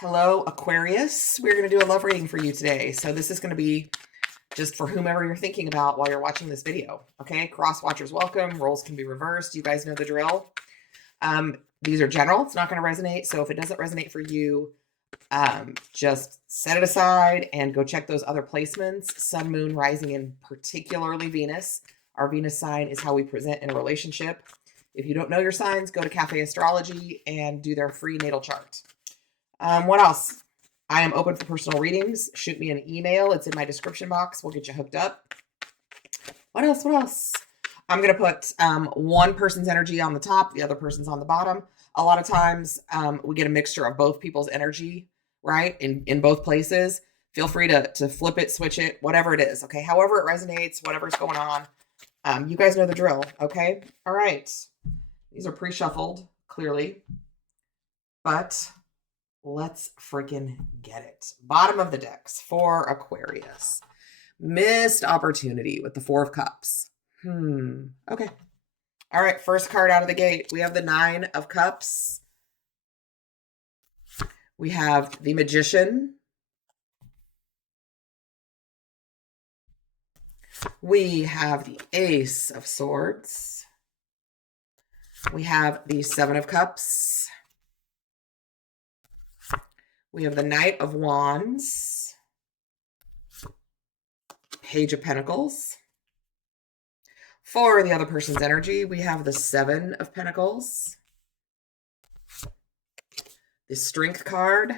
Hello, Aquarius. We're going to do a love reading for you today. So this is going to be just for whomever you're thinking about while you're watching this video. Okay, cross watchers welcome. Roles can be reversed. You guys know the drill. These are general. It's not going to resonate. So if it doesn't resonate for you, just set it aside and go check those other placements. Sun, moon, rising, and particularly Venus. Our Venus sign is how we present in a relationship. If you don't know your signs, go to Cafe Astrology and do their free natal chart. What else? I am open for personal readings. Shoot me an email. It's in my description box. We'll get you hooked up. What else? What else? I'm going to put one person's energy on the top, the other person's on the bottom. A lot of times we get a mixture of both people's energy, right? In both places. Feel free to flip it, switch it, whatever it is. Okay. However it resonates, whatever's going on. You guys know the drill. Okay. All right. These are pre-shuffled, clearly. But let's freaking get it. Bottom of the decks for Aquarius. Missed opportunity with the Four of Cups. Okay. All right. First card out of the gate. We have the Nine of Cups. We have the Magician. We have the Ace of Swords. We have the Seven of Cups. We have the Knight of Wands, Page of Pentacles. For the other person's energy, we have the Seven of Pentacles, the Strength card,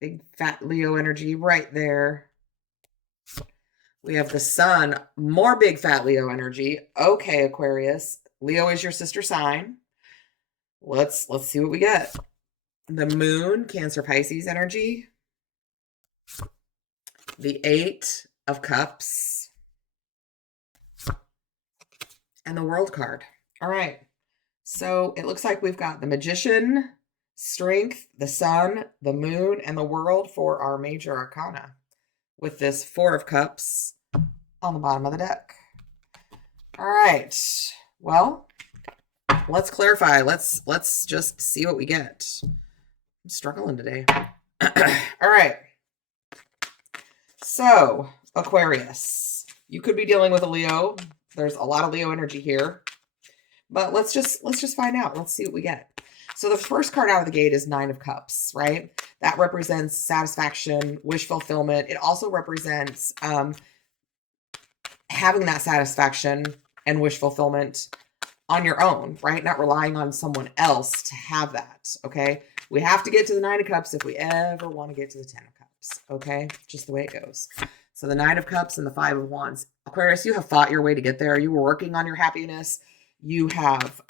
big fat Leo energy right there. We have the Sun, more big fat Leo energy. Okay, Aquarius, Leo is your sister sign. Let's see what we get. The Moon, Cancer, Pisces energy. The Eight of Cups. And the World card. All right. So it looks like we've got the Magician, Strength, the Sun, the Moon, and the World for our major arcana. With this Four of Cups on the bottom of the deck. All right. Well, let's clarify. Let's just see what we get. I'm struggling today. All right. So, Aquarius, you could be dealing with a Leo. There's a lot of Leo energy here. But let's just find out. Let's see what we get. So the first card out of the gate is Nine of Cups, right? That represents satisfaction, wish fulfillment. It also represents having that satisfaction and wish fulfillment on your own, right? Not relying on someone else to have that, okay? We have to get to the Nine of Cups if we ever want to get to the Ten of Cups, okay? Just the way it goes. So the Nine of Cups and the Five of Wands. Aquarius, you have fought your way to get there. You were working on your happiness. You have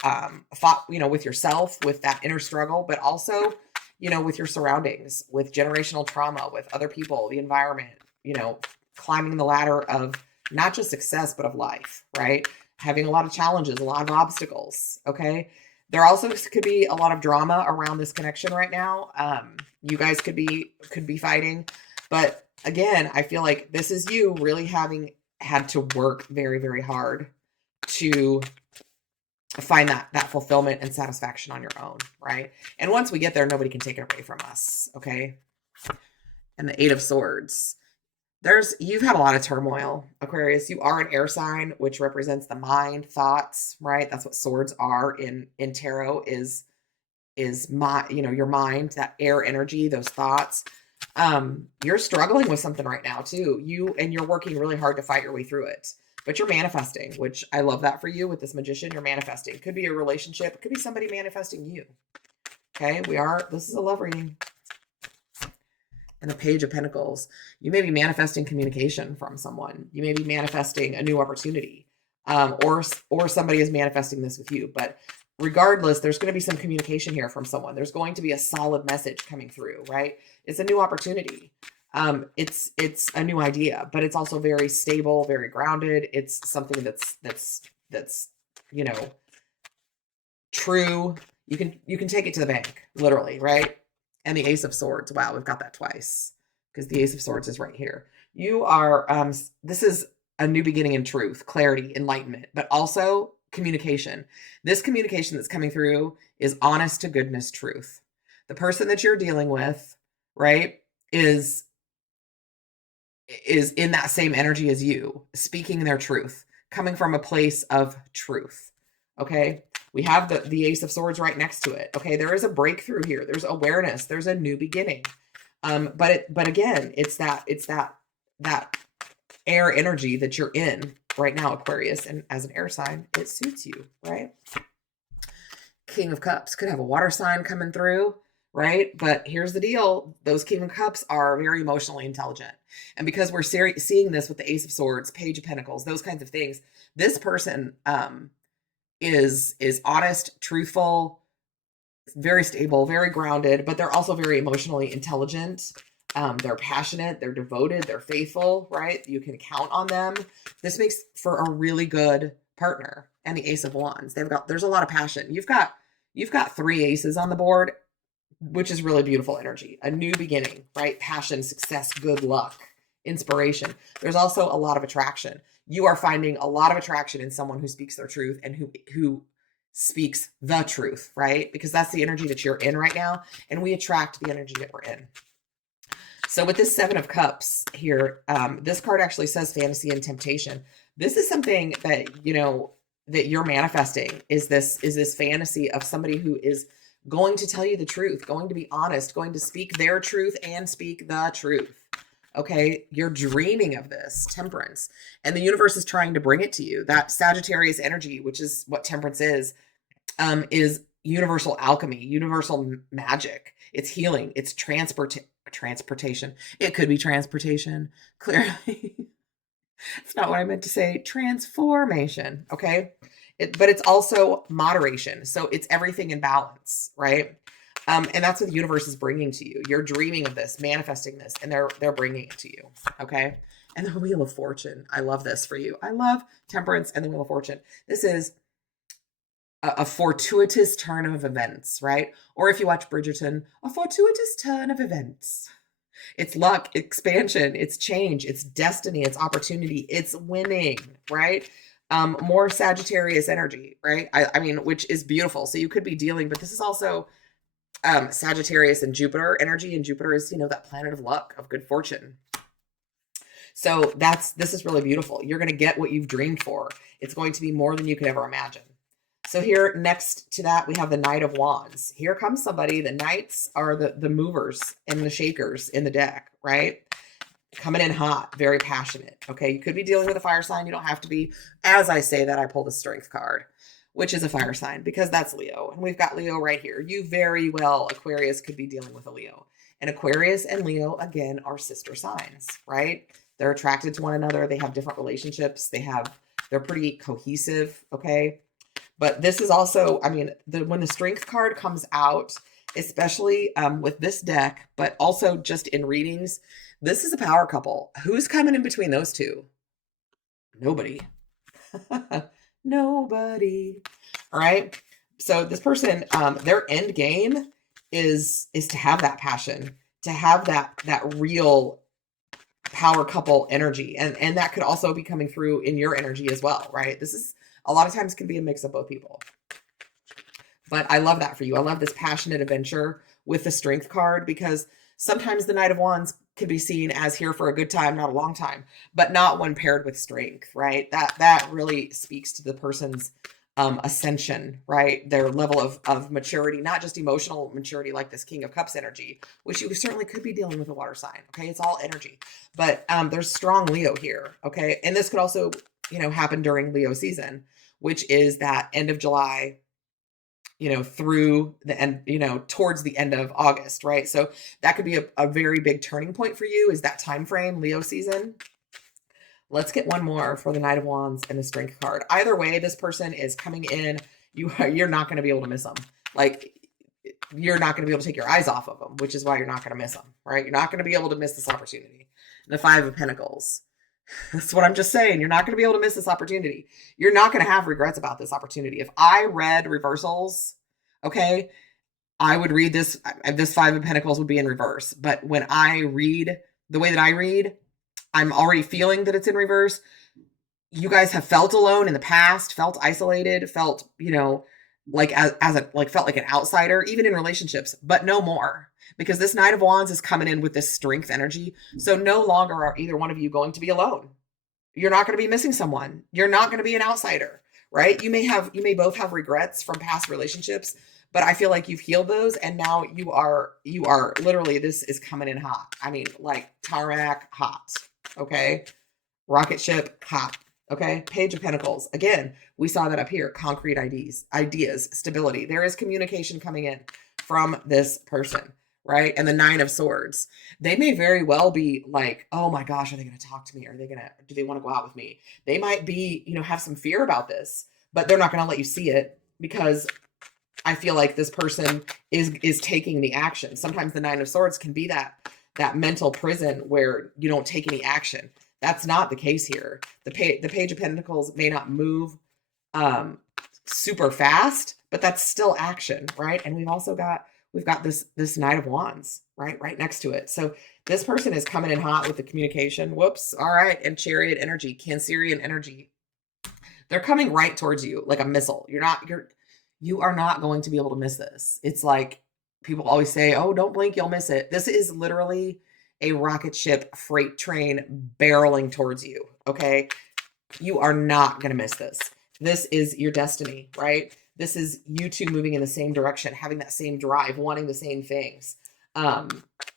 fought, with yourself, with that inner struggle, but also, with your surroundings, with generational trauma, with other people, the environment, climbing the ladder of not just success, but of life, right? Having a lot of challenges, a lot of obstacles, okay? There also could be a lot of drama around this connection right now. You guys could be fighting, but again, I feel like this is you really having had to work very, very hard to find that fulfillment and satisfaction on your own, right? And once we get there, nobody can take it away from us, okay? And the Eight of Swords. You've had a lot of turmoil, Aquarius. You are an air sign, which represents the mind, thoughts, right? That's what swords are in tarot is your mind, that air energy, those thoughts. You're struggling with something right now too. You're working really hard to fight your way through it, but you're manifesting, which I love that for you with this Magician. You're manifesting. It could be a relationship. It could be somebody manifesting you. Okay. This is a love reading. And the Page of Pentacles. You may be manifesting communication from someone. You may be manifesting a new opportunity, or somebody is manifesting this with you. But regardless, there's going to be some communication here from someone. There's going to be a solid message coming through, right? It's a new opportunity. It's a new idea, but it's also very stable, very grounded. It's something that's true. You can take it to the bank, literally, right? And the Ace of Swords. Wow, we've got that twice because the Ace of Swords is right here. You are, this is a new beginning in truth, clarity, enlightenment, but also communication. This communication that's coming through is honest to goodness truth. The person that you're dealing with right, is in that same energy as you, speaking their truth, coming from a place of truth. Okay. We have the Ace of Swords right next to it. Okay. There is a breakthrough here. There's awareness. There's a new beginning. But again, it's that air energy that you're in right now, Aquarius. And as an air sign, it suits you, right? King of Cups could have a water sign coming through, right? But here's the deal. Those King of Cups are very emotionally intelligent. And because we're seeing this with the Ace of Swords, Page of Pentacles, those kinds of things, this person is honest, truthful, very stable, very grounded, but they're also very emotionally intelligent. They're passionate, they're devoted, they're faithful, right? You can count on them. This makes for a really good partner. And the Ace of Wands, there's a lot of passion. You've got 3 aces on the board, which is really beautiful energy. A new beginning, right? Passion, success, good luck, inspiration. There's also a lot of attraction. You are finding a lot of attraction in someone who speaks their truth and who speaks the truth, right? Because that's the energy that you're in right now. And we attract the energy that we're in. So with this 7 of Cups here, this card actually says fantasy and temptation. This is something that, that you're manifesting is this fantasy of somebody who is going to tell you the truth, going to be honest, going to speak their truth and speak the truth. Okay. You're dreaming of this, Temperance, and the universe is trying to bring it to you. That Sagittarius energy, which is what Temperance is universal alchemy, universal magic. It's healing. It's transportation. It could be transportation. Clearly. It's not what I meant to say. Transformation. Okay. But it's also moderation. So it's everything in balance, right? And that's what the universe is bringing to you. You're dreaming of this, manifesting this, and they're bringing it to you. Okay. And the Wheel of Fortune. I love this for you. I love Temperance and the Wheel of Fortune. This is a fortuitous turn of events, right? Or if you watch Bridgerton, a fortuitous turn of events. It's luck, expansion, it's change, it's destiny, it's opportunity, it's winning, right? More Sagittarius energy, right? I mean, which is beautiful. So you could be dealing, but this is also Sagittarius and Jupiter energy, and Jupiter is, that planet of luck, of good fortune. So this is really beautiful. You're going to get what you've dreamed for. It's going to be more than you could ever imagine. So here next to that, we have the Knight of Wands. Here comes somebody. The Knights are the movers and the shakers in the deck, right? Coming in hot, very passionate. Okay. You could be dealing with a fire sign. You don't have to be. As I say that, I pull the Strength card, which is a fire sign because that's Leo. And we've got Leo right here. You very well, Aquarius, could be dealing with a Leo. And Aquarius and Leo, again, are sister signs, right? They're attracted to one another. They have different relationships. They're pretty cohesive. Okay. But this is also, when the Strength card comes out, especially with this deck, but also just in readings, this is a power couple. Who's coming in between those two? Nobody. Nobody. All right. So this person, their end game is to have that passion, to have that real power couple energy. And that could also be coming through in your energy as well, right? This is a lot of times can be a mix of both people. But I love that for you. I love this passionate adventure with the Strength card because sometimes the Knight of Wands could be seen as here for a good time, not a long time, but not when paired with Strength, right? That really speaks to the person's ascension, right? Their level of maturity, not just emotional maturity like this King of Cups energy, which you certainly could be dealing with a water sign. Okay. It's all energy, but there's strong Leo here. Okay. And this could also, happen during Leo season, which is that end of July, through the end, towards the end of August, right? So that could be a very big turning point for you is that time frame, Leo season. Let's get one more for the Knight of Wands and the Strength card. Either way, this person is coming in. You're not going to be able to miss them. Like, you're not going to be able to take your eyes off of them, which is why you're not going to miss them, right? You're not going to be able to miss this opportunity. The 5 of Pentacles. That's what I'm just saying. You're not going to be able to miss this opportunity. You're not going to have regrets about this opportunity. If I read reversals, okay, I would read this 5 of Pentacles would be in reverse. But when I read the way that I read, I'm already feeling that it's in reverse. You guys have felt alone in the past, felt isolated, felt, like as a like felt like an outsider, even in relationships, but no more. Because this Knight of Wands is coming in with this strength energy. So no longer are either one of you going to be alone. You're not going to be missing someone. You're not going to be an outsider, right? You may both have regrets from past relationships, but I feel like you've healed those, and now you are literally, this is coming in hot. I mean, like tarmac hot. Okay. Rocket ship hot. Okay. Page of Pentacles. Again, we saw that up here. Concrete ideas, stability. There is communication coming in from this person, right? And the Nine of Swords. They may very well be like, oh my gosh, are they going to talk to me? Do they want to go out with me? They might be, have some fear about this, but they're not going to let you see it, because I feel like this person is taking the action. Sometimes the Nine of Swords can be that mental prison where you don't take any action. That's not the case here. The Page of Pentacles may not move super fast, but that's still action, right? And we've got this Knight of Wands, right next to it. So this person is coming in hot with the communication. Whoops. All right. And Chariot energy, Cancerian energy. They're coming right towards you like a missile. You are not going to be able to miss this. It's like people always say, oh, don't blink, you'll miss it. This is literally a rocket ship freight train barreling towards you. Okay. You are not going to miss this. This is your destiny, right? This is you two moving in the same direction, having that same drive, wanting the same things,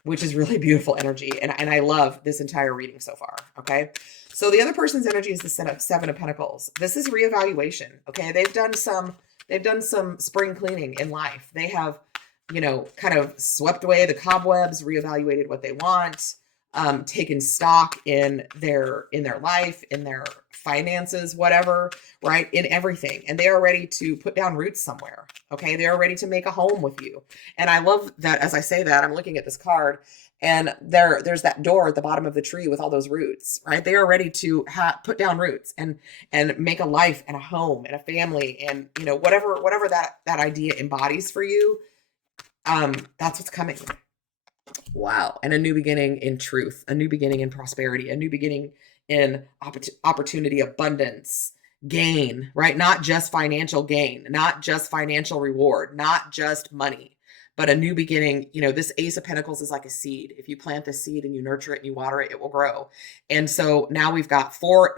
which is really beautiful energy. And I love this entire reading so far. Okay. So the other person's energy is the Seven of Pentacles. This is reevaluation. Okay. They've done some spring cleaning in life. They have, kind of swept away the cobwebs, reevaluated what they want, taken stock in their life, in their finances, whatever, right? In everything. And they are ready to put down roots somewhere. Okay. They are ready to make a home with you. And I love that as I say that, I'm looking at this card, and there's that door at the bottom of the tree with all those roots, right? They are ready to put down roots and make a life and a home and a family, and whatever that idea embodies for you. That's what's coming. Wow. And a new beginning in truth, a new beginning in prosperity, a new beginning in opportunity, abundance, gain, right? Not just financial gain, not just financial reward, not just money, but a new beginning. This Ace of Pentacles is like a seed. If you plant the seed and you nurture it and you water it, it will grow. And so now we've got four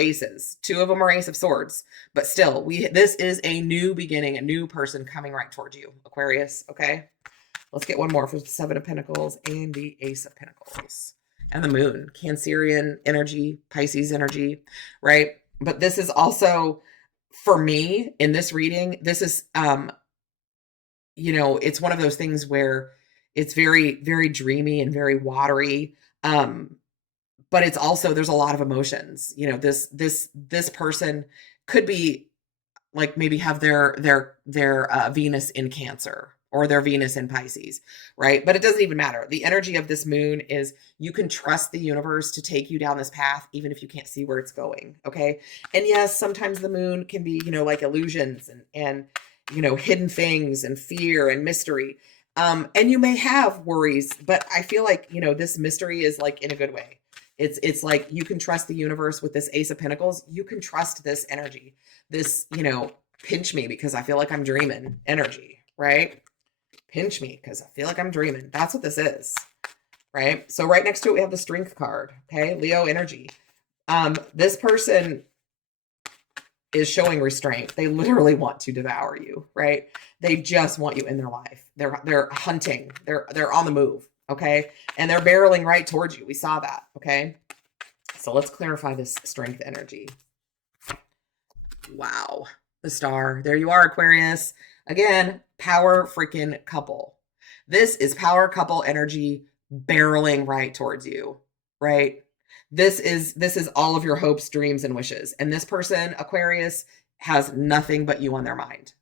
aces. Two of them are Ace of Swords, but still this is a new beginning, a new person coming right towards you, Aquarius. Okay. Let's get one more for the Seven of Pentacles and the Ace of Pentacles and the Moon, Cancerian energy, Pisces energy, right? But this is also, for me in this reading, this is, it's one of those things where it's very, very dreamy and very watery. But it's also, there's a lot of emotions. This person could be like, maybe have their Venus in Cancer, or their Venus in Pisces, right? But it doesn't even matter. The energy of this moon is you can trust the universe to take you down this path, even if you can't see where it's going. Okay. And yes, sometimes the moon can be, like illusions and hidden things and fear and mystery. And you may have worries, but I feel like, this mystery is like in a good way. It's like you can trust the universe with this Ace of Pentacles. You can trust this energy, this, pinch me because I feel like I'm dreaming energy, right? Pinch me because I feel like I'm dreaming. That's what this is, right? So right next to it, we have the Strength card. Okay. Leo energy. This person is showing restraint. They literally want to devour you, right? They just want you in their life. They're hunting. They're on the move. Okay. And they're barreling right towards you. We saw that. Okay. So let's clarify this Strength energy. Wow. The Star. There you are, Aquarius. Again, power freaking couple. This is power couple energy barreling right towards you, right? This is all of your hopes, dreams, and wishes. And this person, Aquarius, has nothing but you on their mind,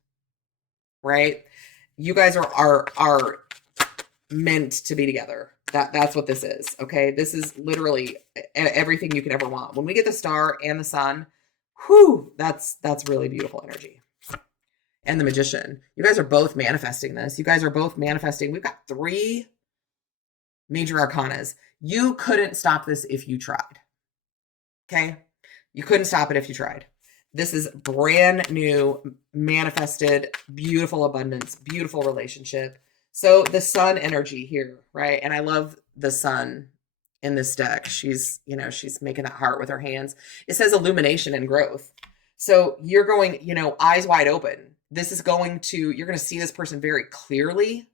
right? You guys are meant to be together. That's what this is. Okay. This is literally everything you could ever want. When we get the Star and the Sun, whew, that's really beautiful energy. And the Magician. You guys are both manifesting this. You guys are both manifesting. We've got 3 major arcanas. You couldn't stop this if you tried. Okay. You couldn't stop it if you tried. This is brand new, manifested, beautiful abundance, beautiful relationship. So the sun energy here, right? And I love the sun in this deck. She's, you know, she's making that heart with her hands. It says illumination and growth. So you're going, you know, eyes wide open. This is going to, you're going to see this person very clearly,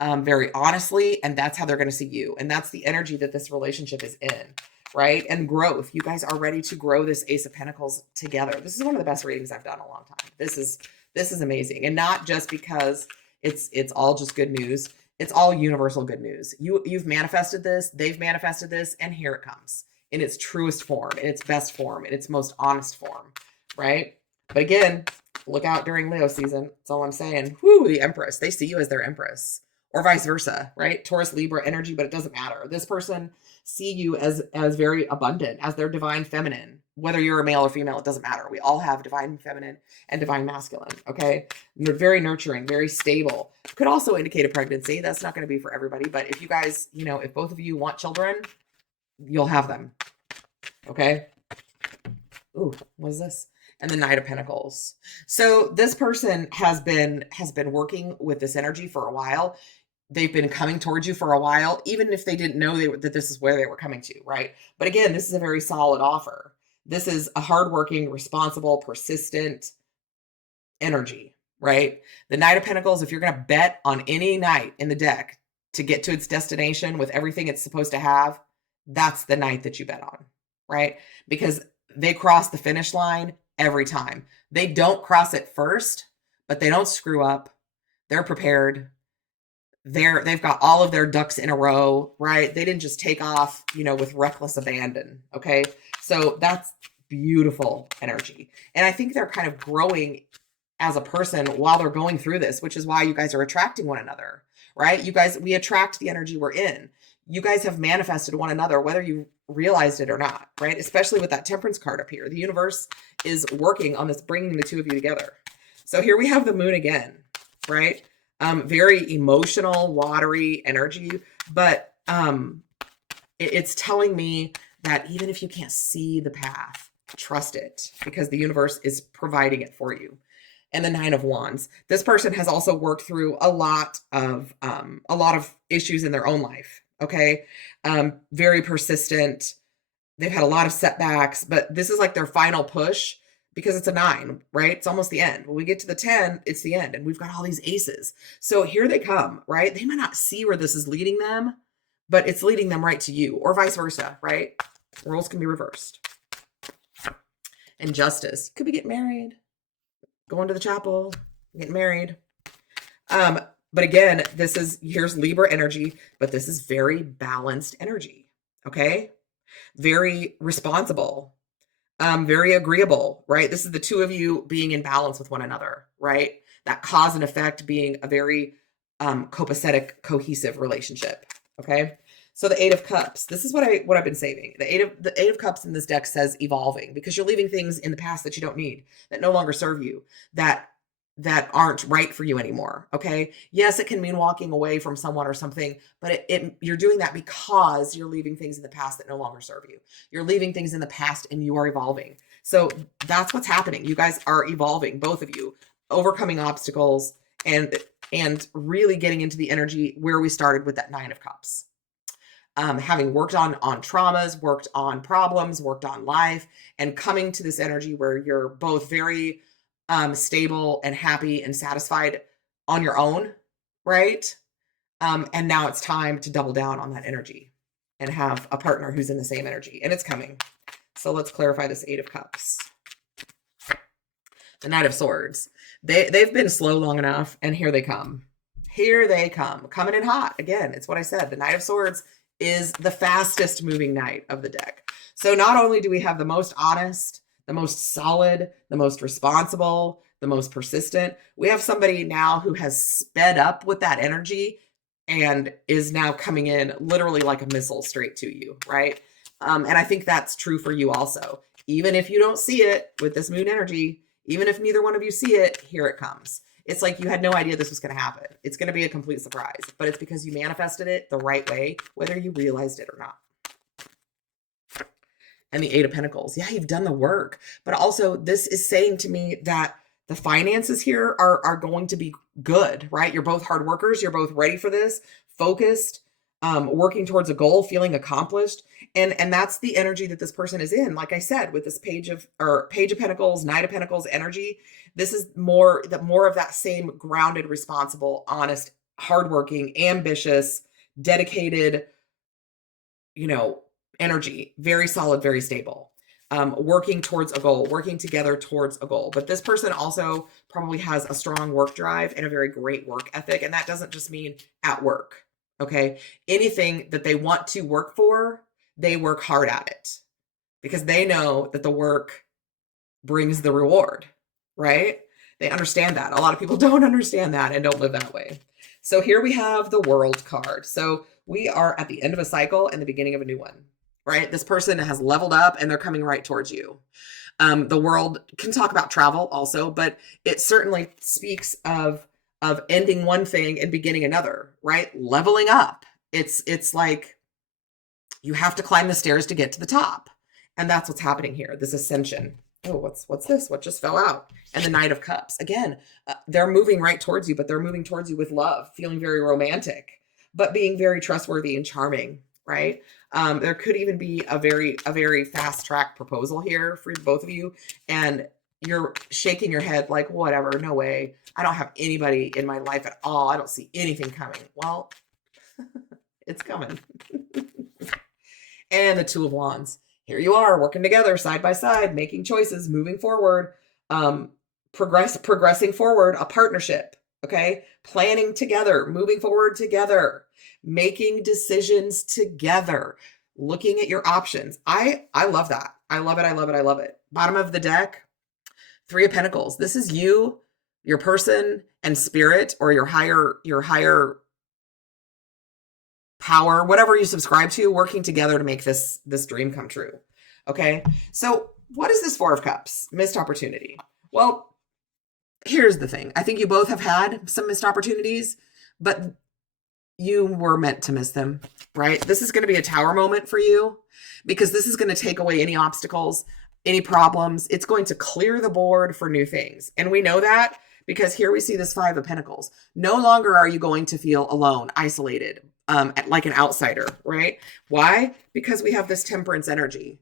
very honestly, and that's how they're going to see you. And that's the energy that this relationship is in, right? And growth. You guys are ready to grow this Ace of Pentacles together. This is one of the best readings I've done in a long time. This is amazing. And not just because it's all just good news. It's all universal good news. You've manifested this, they've manifested this, and here it comes in its truest form, in its best form, in its most honest form, right? But again, look out during Leo season. That's all I'm saying. Whoo, the Empress. They see you as their Empress. Or vice versa, right? Taurus, Libra energy, but it doesn't matter. This person see you as very abundant, as their divine feminine. Whether you're a male or female, it doesn't matter. We all have divine feminine and divine masculine, okay? And they're very nurturing, very stable. Could also indicate a pregnancy. That's not going to be for everybody, but if you guys, you know, if both of you want children, you'll have them, okay? Ooh, what is this? And the Knight of Pentacles. So this person has been working with this energy for a while. They've been coming towards you for a while, even if they didn't know that this is where they were coming to, right? But again, this is a very solid offer. This is a hardworking, responsible, persistent energy, right? The Knight of Pentacles, if you're going to bet on any knight in the deck to get to its destination with everything it's supposed to have, that's the knight that you bet on, right? Because they cross the finish line every time. They don't cross it first, but they don't screw up. They're prepared. They've got all of their ducks in a row, right? They didn't just take off, you know, with reckless abandon. Okay. So that's beautiful energy. And I think they're kind of growing as a person while they're going through this, which is why you guys are attracting one another, right? You guys, we attract the energy we're in. You guys have manifested one another, whether you realized it or not, right? Especially with that Temperance card up here. The universe is working on this, bringing the two of you together. So here we have the moon again, right? Very emotional, watery energy, but it's telling me that even if you can't see the path, trust it, because the universe is providing it for you. And the Nine of Wands. This person has also worked through a lot of issues in their own life. Okay. Very persistent. They've had a lot of setbacks, but this is like their final push because it's a 9, right? It's almost the end. When we get to the 10, it's the end. And we've got all these aces. So here they come, right? They might not see where this is leading them, but it's leading them right to you, or vice versa, right? Roles can be reversed. And Justice. Could be getting married, going to the chapel, getting married. But again, here's Libra energy, but this is very balanced energy. Okay. Very responsible, very agreeable, right? This is the two of you being in balance with one another, right? That cause and effect being a very copacetic, cohesive relationship. Okay. So the Eight of Cups, this is what I've been saving. The Eight of Cups in this deck says evolving, because you're leaving things in the past that you don't need, that no longer serve you, that aren't right for you anymore. Okay. Yes, it can mean walking away from someone or something, but you're doing that because you're leaving things in the past that no longer serve you. You're leaving things in the past and you are evolving. So that's what's happening. You guys are evolving, both of you, overcoming obstacles and really getting into the energy where we started with that Nine of Cups. Having worked on traumas, worked on problems, worked on life, and coming to this energy where you're both very stable and happy and satisfied on your own, right? And now it's time to double down on that energy and have a partner who's in the same energy, and it's coming. So let's clarify this Eight of Cups. The Knight of Swords. They've been slow long enough, and here they come. Here they come, coming in hot. Again, it's what I said. The Knight of Swords is the fastest moving knight of the deck. So not only do we have the most honest, the most solid, the most responsible, the most persistent, we have somebody now who has sped up with that energy and is now coming in literally like a missile straight to you, right? And I think that's true for you also. Even if you don't see it with this moon energy, even if neither one of you see it, here it comes. It's like you had no idea this was going to happen. It's going to be a complete surprise, but it's because you manifested it the right way, whether you realized it or not. and the Eight of Pentacles. Yeah, you've done the work, but also this is saying to me that the finances here are going to be good, right? You're both hard workers. You're both ready for this, focused, working towards a goal, feeling accomplished. And that's the energy that this person is in. Like I said, with this Page of Pentacles, Knight of Pentacles energy, this is more of that same grounded, responsible, honest, hardworking, ambitious, dedicated, energy, very solid, very stable, working towards a goal, working together towards a goal. But this person also probably has a strong work drive and a very great work ethic. And that doesn't just mean at work. Okay. Anything that they want to work for, they work hard at it because they know that the work brings the reward, right? They understand that. A lot of people don't understand that and don't live that way. So here we have the World card. So we are at the end of a cycle and the beginning of a new one, right? This person has leveled up and they're coming right towards you. The World can talk about travel also, but it certainly speaks of ending one thing and beginning another, right? Leveling up. It's like you have to climb the stairs to get to the top. And that's what's happening here, this ascension. Oh, what's this? What just fell out? And the Knight of Cups. Again, they're moving right towards you, but they're moving towards you with love, feeling very romantic, but being very trustworthy and charming, right? There could even be a very fast track proposal here for both of you. And you're shaking your head like, whatever, no way. I don't have anybody in my life at all. I don't see anything coming. Well, it's coming. And the Two of Wands. Here you are working together side by side, making choices, moving forward, progressing forward, a partnership. Okay. Planning together, moving forward together, making decisions together, looking at your options. I love that. I love it. I love it. I love it. Bottom of the deck, Three of Pentacles. This is you, your person, and spirit, or your higher power, whatever you subscribe to, working together to make this dream come true. Okay. So what is this Four of Cups? Missed opportunity. Well, here's the thing. I think you both have had some missed opportunities, but you were meant to miss them, right? This is going to be a tower moment for you because this is going to take away any obstacles, any problems. It's going to clear the board for new things. And we know that because here we see this Five of Pentacles. No longer are you going to feel alone, isolated, like an outsider, right? Why? Because we have this Temperance energy,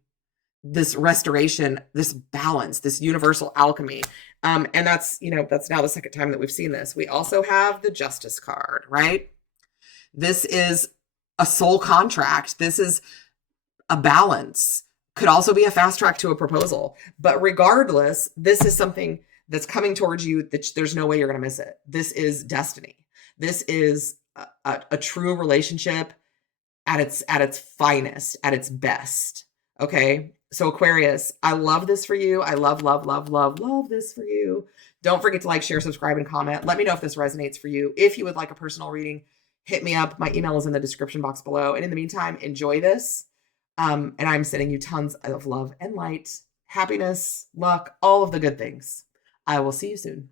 this restoration, this balance, this universal alchemy. And that's now the second time that we've seen this. We also have the Justice card, right? This is a soul contract. This is a balance. Could also be a fast track to a proposal. But regardless, this is something that's coming towards you that there's no way you're going to miss it. This is destiny. This is a true relationship at its finest, at its best. Okay. So Aquarius, I love this for you. I love this for you. Don't forget to like, share, subscribe, and comment. Let me know if this resonates for you. If you would like a personal reading, hit me up. My email is in the description box below. And in the meantime, enjoy this. And I'm sending you tons of love and light, happiness, luck, all of the good things. I will see you soon.